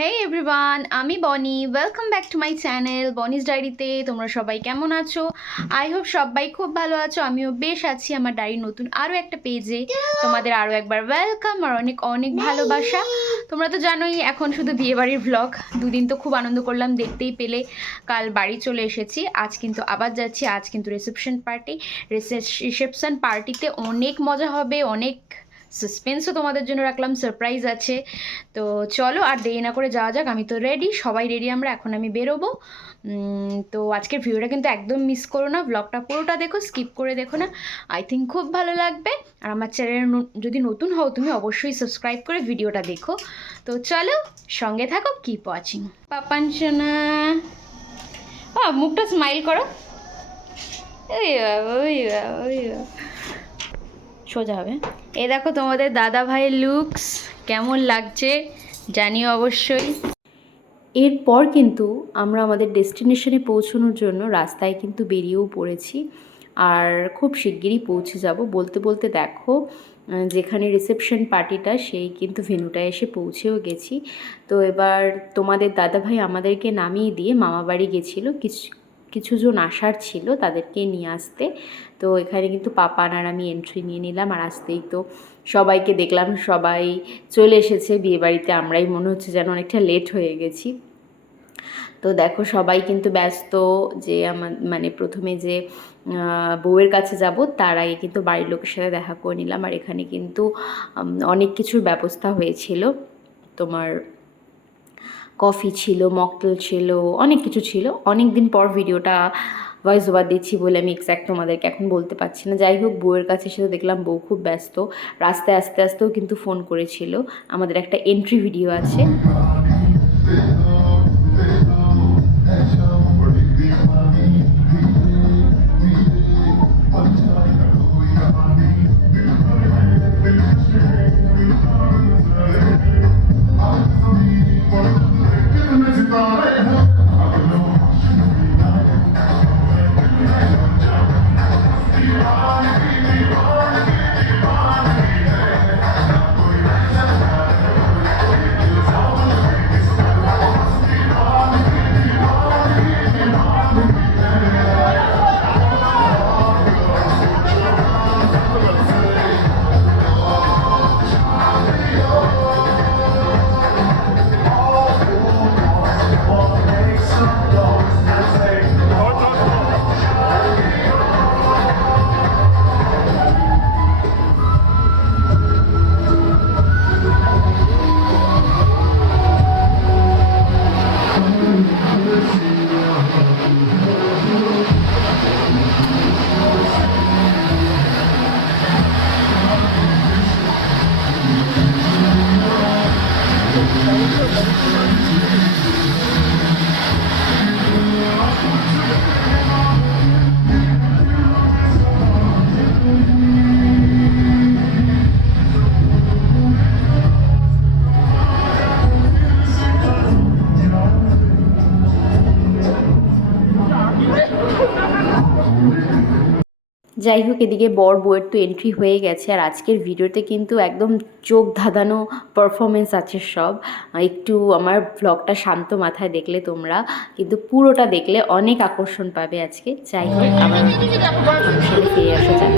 হেই everyone, আমি Boni. Welcome back to my channel Boni's ডায়েরিতে। তোমরা সবাই কেমন আছো? আই হোপ সবাই খুব ভালো আছো। আমিও বেশ আছি। আমার ডায়েরির নতুন আরও একটা পেজে তোমাদের আরও একবার ওয়েলকাম আর অনেক অনেক ভালোবাসা। তোমরা তো জানোই এখন শুধু বিয়েবাড়ির ভ্লগ। দুদিন তো খুব আনন্দ করলাম, দেখতেই পেলে। কাল বাড়ি চলে এসেছি, আজ কিন্তু আবার যাচ্ছি। আজ কিন্তু রিসেপশন পার্টিতে অনেক মজা হবে, অনেক সাসপেন্সও তোমাদের জন্য রাখলাম, সারপ্রাইজ আছে। তো চলো আর দেরি না করে যাওয়া যাক। আমি তো রেডি, সবাই রেডি আমরা। এখন আমি বেরোবো। তো আজকের ভিডিওটা কিন্তু একদম মিস করো না, ব্লগটা পুরোটা দেখো, স্কিপ করে দেখো না। আই থিঙ্ক খুব ভালো লাগবে। আর আমার চ্যানেল যদি নতুন হও তুমি অবশ্যই সাবস্ক্রাইব করে ভিডিওটা দেখো। তো চলো সঙ্গে থাকো, কিপ ওয়াচিং। পাপান সোনা, মুখটা স্মাইল করো। সোজা হবে। এ দেখো তোমাদের দাদা ভাইয়ের লুকস কেমন লাগছে জানিও অবশ্যই। এরপর কিন্তু আমরা আমাদের ডেস্টিনেশনে পৌঁছানোর জন্য রাস্তায় কিন্তু বেরিয়েও পড়েছি, আর খুব শিগগিরই পৌঁছে যাব। বলতে বলতে দেখো যেখানে রিসেপশন পার্টিটা সেই কিন্তু ভেন্যুটায় এসে পৌঁছেও গেছি। তো এবার তোমাদের দাদাভাই আমাদেরকে নামিয়ে দিয়ে মামাবাড়ি গেছিলো, কিছুজন আসার ছিল তাদেরকে নিয়ে আসতে। তো এখানে কিন্তু পাপান আর আমি এন্ট্রি নিয়ে নিলাম, আর আসতেই তো সবাইকে দেখলাম, সবাই চলে এসেছে বিয়েবাড়িতে। আমরাই মনে হচ্ছে যেন অনেকটা লেট হয়ে গেছি। তো দেখো সবাই কিন্তু ব্যস্ত, যে আমার মানে প্রথমে যে বউয়ের কাছে যাব তার আগে কিন্তু বাড়ির লোকের সাথে দেখা করে নিলাম। আর এখানে কিন্তু অনেক কিছুর ব্যবস্থা হয়েছিল, তোমার কফি ছিল, মকটেল ছিল, অনেক কিছু ছিল। অনেক দিন পর ভিডিওটা ভয়েস ওভার দিচ্ছি বলে আমি এক্স্যাক্ট তোমাদেরকে এখন বলতে পারছি না। যাই হোক, বউয়ের কাছে এসে দেখলাম বউ খুব ব্যস্ত, রাস্তায় আস্তে আস্তেও কিন্তু ফোন করেছিল। আমাদের একটা এন্ট্রি ভিডিও আছে। যাই হোক, এদিকে বর বউয়ের তো এন্ট্রি হয়ে গেছে। আর আজকের ভিডিওতে কিন্তু একদম চোখ ধাঁধানো পারফরমেন্স আছে সব। একটু আমার ব্লগটা শান্ত মাথায় দেখলে তোমরা কিন্তু পুরোটা দেখলে অনেক আকর্ষণ পাবে আজকে। যাই হোক, আবার ফিরে আসা যাক।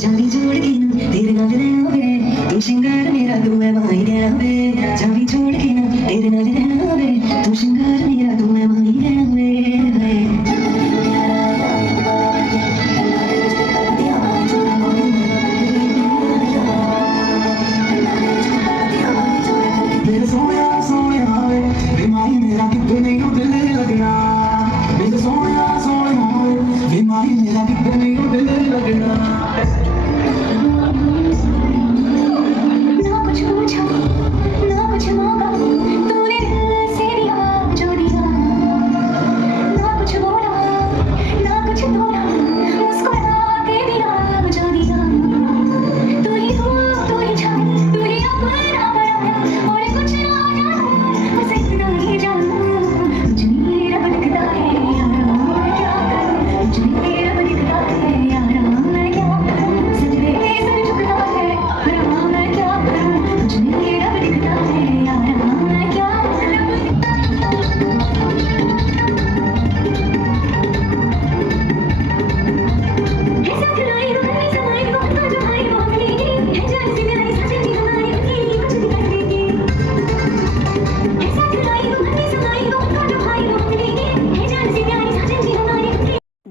जावी जोड़ के ना तेरे नाल रहना वे तू श्रृंगार मेरा तू मैं माही रहना वे जावी जोड़ के ना तेरे नाल रहना वे तू श्रृंगार मेरा तू मैं माही रहना वे मेरे सोनिया सोनिया वे माही मेरा कितने नहीं दिल लगना मेरे सोनिया सोनिया वे माही मेरा कितने नहीं दिल लगना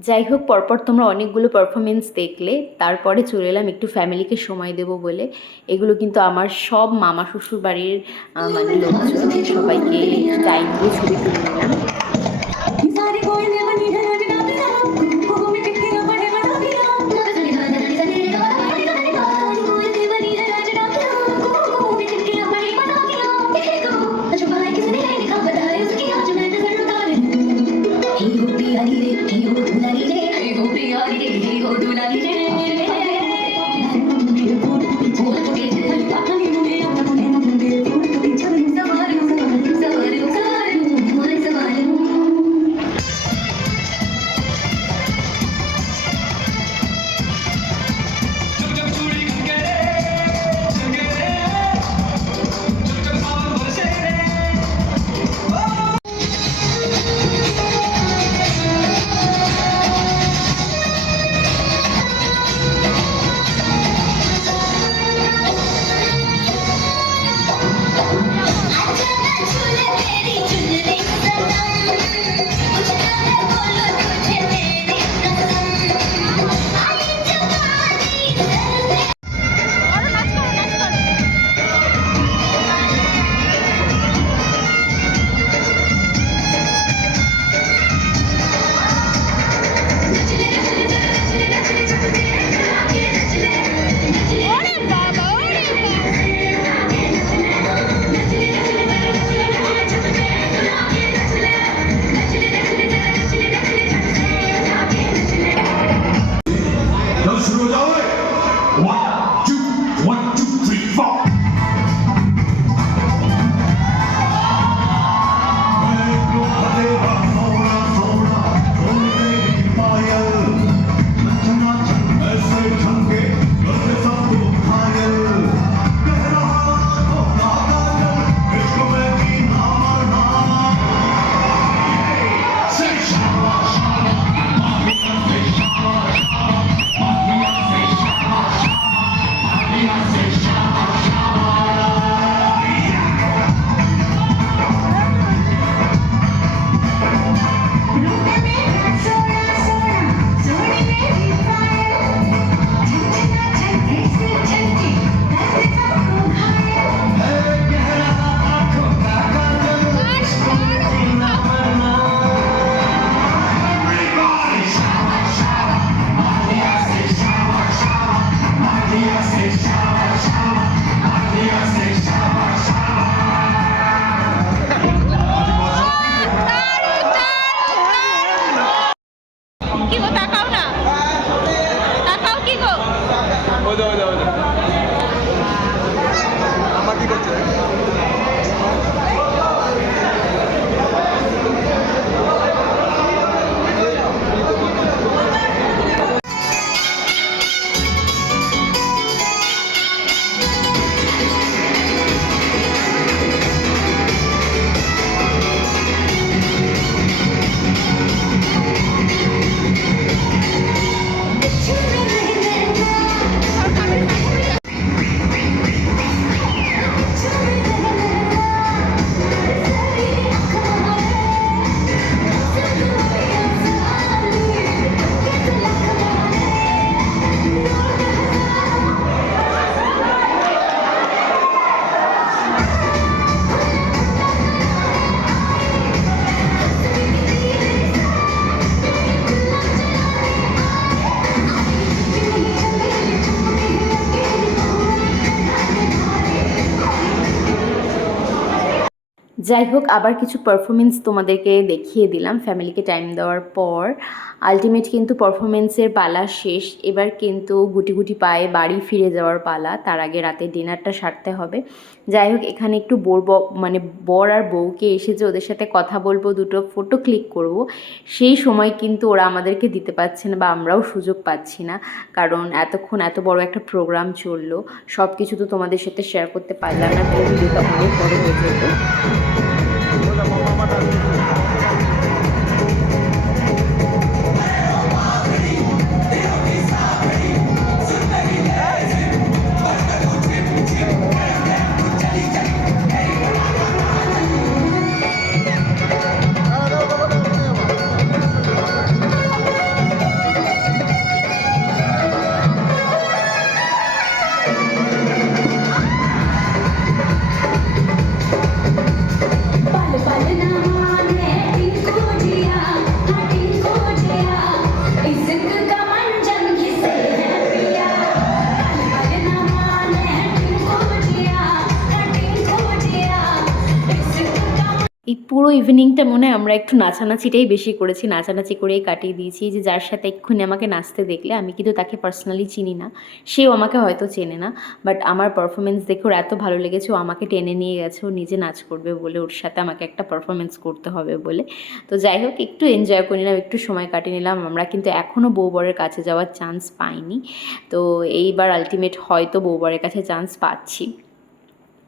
যাই হোক, পরপর তোমরা অনেকগুলো পারফরমেন্স দেখলে, তারপরে চলে এলাম একটু ফ্যামিলিকে সময় দেব বলে। এগুলো কিন্তু আমার সব মামা শ্বশুর বাড়ির মানে লোকজন, সবাইকে টাইম দিয়ে ছবি তুলে নিলাম। যাই হোক, আবার কিছু পারফরমেন্স তোমাদেরকে দেখিয়ে দিলাম ফ্যামিলিকে টাইম দেওয়ার পর। আলটিমেট কিন্তু পারফরমেন্সের পালা শেষ। এবার কিন্তু গুটি গুটি পায়ে বাড়ি ফিরে যাওয়ার পালা, তার আগে রাতে ডিনারটা সারতে হবে। যাই হোক, এখানে একটু মানে বর আর বউকে এসেছে, ওদের সাথে কথা বলবো, দুটো ফটো ক্লিক করব, সেই সময় কিন্তু ওরা আমাদেরকে দিতে পারছে না বা আমরাও সুযোগ পাচ্ছি না, কারণ এতক্ষণ এত বড় একটা প্রোগ্রাম চললো, সব কিছু তো তোমাদের সাথে শেয়ার করতে পারলাম না, ভিডিওটা অনেক বড় হয়ে যেত। पल पल ना माने इनको जिया हाँ इनको जिया इश्क का मंजन किसे है पिया पल पल ना माने इनको जिया हाँ इनको जिया इश्क का এই পুরো ইভিনিংটা মনে হয় আমরা একটু নাচানাচিটাই বেশি করেছি, নাচানাচি করেই কাটিয়ে দিয়েছি। যে যার সাথে এক্ষুনি আমাকে নাচতে দেখলে, আমি কিন্তু তাকে পার্সোনালি চিনি না, সেও আমাকে হয়তো চেনে না, বাট আমার পারফরমেন্স দেখে ওর এত ভালো লেগেছে, ও আমাকে টেনে নিয়ে গেছে, ও নিজে নাচ করবে বলে, ওর সাথে আমাকে একটা পারফরমেন্স করতে হবে বলে। তো যাই হোক, একটু এনজয় করে নিলাম, একটু সময় কাটিয়ে নিলাম। আমরা কিন্তু এখনও বউ বরের কাছে যাওয়ার চান্স পাইনি, তো এইবার আলটিমেট হয়তো বউ বরের কাছে চান্স পাচ্ছি।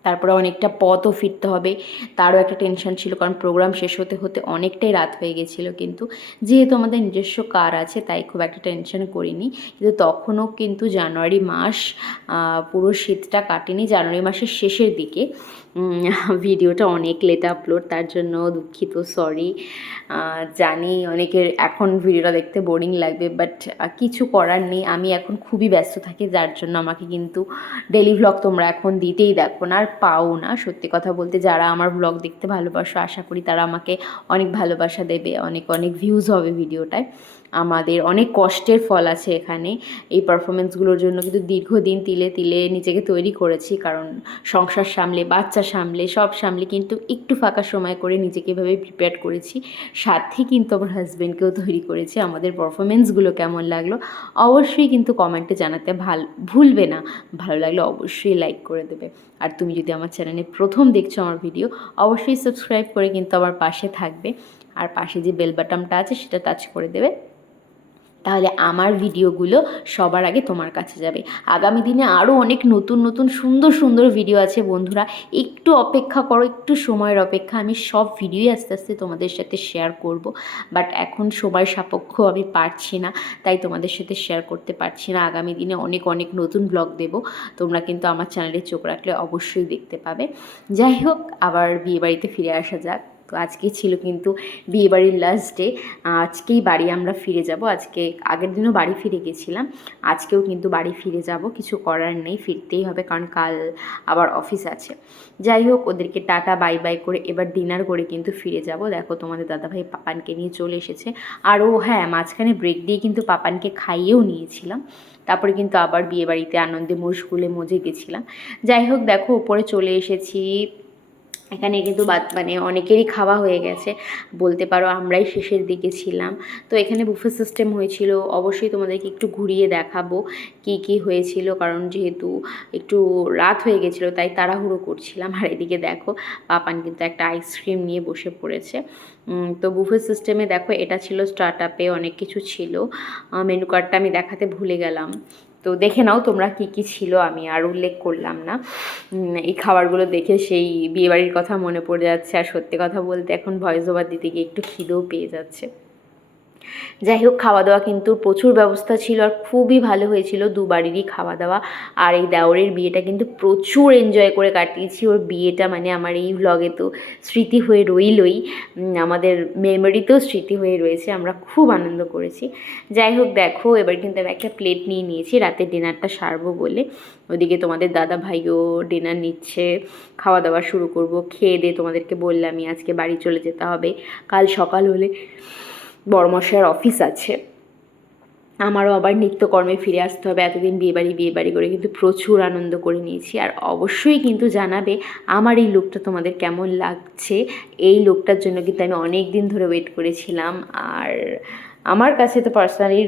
তারপরে অনেকটা পথও ফিরতে হবে, তারও একটা টেনশন ছিল, কারণ প্রোগ্রাম শেষ হতে হতে অনেকটাই রাত হয়ে গেছিলো। কিন্তু যেহেতু আমাদের নিজস্ব কার আছে, তাই খুব একটা টেনশন করিনি। কিন্তু তখনও কিন্তু জানুয়ারি মাস, পুরো শীতটা কাটেনি, জানুয়ারি মাসের শেষের দিকে। ভিডিওটা অনেক লেট আপলোড, তার জন্য দুঃখিত, সরি। জানি অনেকের এখন ভিডিওটা দেখতে বোরিং লাগবে, বাট কিছু করার নেই, আমি এখন খুবই ব্যস্ত থাকি, যার জন্য আমাকে কিন্তু ডেলি ভ্লগ তোমরা এখন দিতেই দেখো না, আর পাও না। সত্যি কথা বলতে, যারা আমার ভ্লগ দেখতে ভালোবাসো, আশা করি তারা আমাকে অনেক ভালোবাসা দেবে, অনেক অনেক ভিউজ হবে ভিডিওটায়। আমাদের অনেক কষ্টের ফল আছে এখানে, এই পারফরমেন্সগুলোর জন্য কিন্তু দীর্ঘদিন তিলে তিলে নিজেকে তৈরি করেছি, কারণ সংসার সামলে, বাচ্চা সামলে, সব সামলে কিন্তু একটু ফাঁকা সময় করে নিজেকে এভাবে প্রিপেয়ার করেছি। সাথে কিন্তু আমার হাজব্যান্ডকেও তৈরি করেছি। আমাদের পারফরমেন্সগুলো কেমন লাগলো অবশ্যই কিন্তু কমেন্টে জানাতে ভুলবে না। ভালো লাগলে অবশ্যই লাইক করে দেবে। আর তুমি যদি আমার চ্যানেলে প্রথম দেখছো আমার ভিডিও, অবশ্যই সাবস্ক্রাইব করে কিন্তু আমার পাশে থাকবে, আর পাশে যে বেল বাটনটা আছে সেটা টাচ করে দেবে, তাহলে আমার ভিডিওগুলো সবার আগে তোমার কাছে যাবে। আগামী দিনে আরও অনেক নতুন নতুন সুন্দর সুন্দর ভিডিও আছে বন্ধুরা, একটু অপেক্ষা করো, একটু সময়ের অপেক্ষা। আমি সব ভিডিওই আস্তে আস্তে তোমাদের সাথে শেয়ার করব, বাট এখন সময় সাপেক্ষ আমি পারছি না, তাই তোমাদের সাথে শেয়ার করতে পারছি না। আগামী দিনে অনেক অনেক নতুন ব্লগ দেব, তোমরা কিন্তু আমার চ্যানেলে চোখ রাখলে অবশ্যই দেখতে পাবে। যাই হোক, আবার বিয়েবাড়িতে ফিরে আসা যাক। তো আজকে ছিল কিন্তু বিয়েবাড়ির লাস্ট ডে, আজকেই বাড়ি আমরা ফিরে যাব। আজকে আগের দিনও বাড়ি ফিরে গেছিলাম, আজকেও কিন্তু বাড়ি ফিরে যাব, কিছু করার নেই, ফিরতেই হবে, কারণ কাল আবার অফিস আছে। যাই হোক, ওদেরকে টাটা বাই বাই করে এবার ডিনার করে কিন্তু ফিরে যাব। দেখো, তোমাদের দাদাভাই পাপানকে নিয়ে চলে এসেছে, আর ও হ্যাঁ, মাঝখানে ব্রেক দিয়ে কিন্তু পাপানকে খাইয়েও নিয়েছিলাম। তারপরে কিন্তু আবার বিয়েবাড়িতে আনন্দে মশগুলে মজে গেছিলাম। যাই হোক, দেখো ওপরে চলে এসেছি। এখানে কিন্তু মানে অনেকেরই খাওয়া হয়ে গেছে, বলতে পারো আমরাই শেষের দিকে ছিলাম। তো এখানে বুফে সিস্টেম হয়েছিল, অবশ্যই তোমাদেরকে একটু ঘুরিয়ে দেখাবো কি কি হয়েছিল, কারণ যেহেতু একটু রাত হয়ে গেছিলো তাই তাড়াহুড়ো করছিলাম। আর এদিকে দেখো, পাপান কিন্তু একটা আইসক্রিম নিয়ে বসে পড়েছে। তো বুফে সিস্টেমে দেখো, এটা ছিল স্টার্ট আপে, অনেক কিছু ছিল, মেনু কার্ডটা আমি দেখাতে ভুলে গেলাম, তো দেখে নাও তোমরা কি কি ছিল, আমি আর উল্লেখ করলাম না। এই খাবারগুলো দেখে সেই বিয়েবাড়ির কথা মনে পড়ে যাচ্ছে, আর সত্যি কথা বলতে এখন ভয়েস ওভার দিতে গিয়ে একটু খিদেও পেয়ে যাচ্ছে। যাই হোক, খাওয়া দাওয়া কিন্তু প্রচুর ব্যবস্থা ছিল, আর খুবই ভালো হয়েছিল দুবারেরই খাওয়া দাওয়া। আর এই দেওরের বিয়েটা কিন্তু প্রচুর এনজয় করে কাটিয়েছি। ওর বিয়েটা মানে আমার এই ভ্লগে তো স্মৃতি হয়ে রইলই, আমাদের মেমোরিতেও স্মৃতি হয়ে রয়েছে, আমরা খুব আনন্দ করেছি। যাই হোক, দেখো এবার কিন্তু আমি একটা প্লেট নিয়ে নিয়েছি রাতের ডিনারটা সারবো বলে। ওদিকে তোমাদের দাদা ভাইও ডিনার নিচ্ছে, খাওয়া দাওয়া শুরু করব। খেয়ে দিয়ে তোমাদেরকে বললামই আজকে বাড়ি চলে যেতে হবে, কাল সকাল হলে বড়মশাইয়ের অফিস আছে। আমারও আবার নিত্যকর্মে ফিরে আসতে হবে। এতদিন বিয়েবাড়ি করে কিন্তু প্রচুর আনন্দ করে নিয়েছি। আর অবশ্যই কিন্তু জানাবে আমার এই লুকটা তোমাদের কেমন লাগছে। এই লুকটার জন্য কিন্তু আমি অনেক দিন ধরে ওয়েট করেছিলাম। আর আমার কাছে তো পার্সোনালি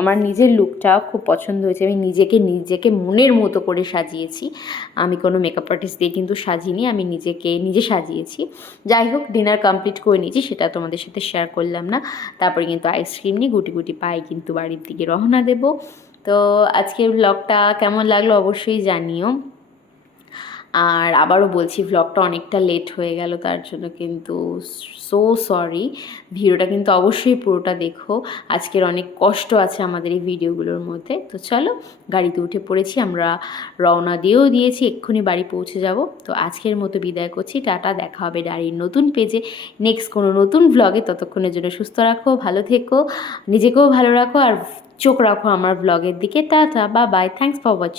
আমার নিজের লুকটা খুব পছন্দ হয়েছে। আমি নিজেকে মনের মতো করে সাজিয়েছি। আমি কোনো মেকআপ আর্টিস্ট দিয়ে কিন্তু সাজিনি, আমি নিজে সাজিয়েছি। যাই হোক, ডিনার কমপ্লিট করে নিয়েছি, সেটা তোমাদের সাথে শেয়ার করলাম না। তারপরে কিন্তু আইসক্রিম নিয়ে গুটি গুটি পায়ে কিন্তু বাড়ির দিকে রওনা দেব। তো আজকের ব্লগটা কেমন লাগলো অবশ্যই জানিও। আর আবারও বলছি, ভ্লগটা অনেকটা লেট হয়ে গেল, তার জন্য কিন্তু সো সরি। ভিডিওটা কিন্তু অবশ্যই পুরোটা দেখো। আজকের অনেক কষ্ট আছে আমাদের এই ভিডিওগুলোর মধ্যে। তো চলো, গাড়িতে উঠে পড়েছি, আমরা রওনা দিয়েছি, এক্ষুনি বাড়ি পৌঁছে যাব। তো আজকের মতো বিদায় করছি, টাটা। দেখা হবে ডায়েরির নতুন পেজে নেক্সট কোনো নতুন ভ্লগে। ততক্ষণের জন্য সুস্থ রাখো, ভালো থেকো, নিজেকেও ভালো রাখো, আর চোখ রাখো আমার ভ্লগের দিকে। টাটা, বা বাই, থ্যাংকস ফর ওয়াচিং।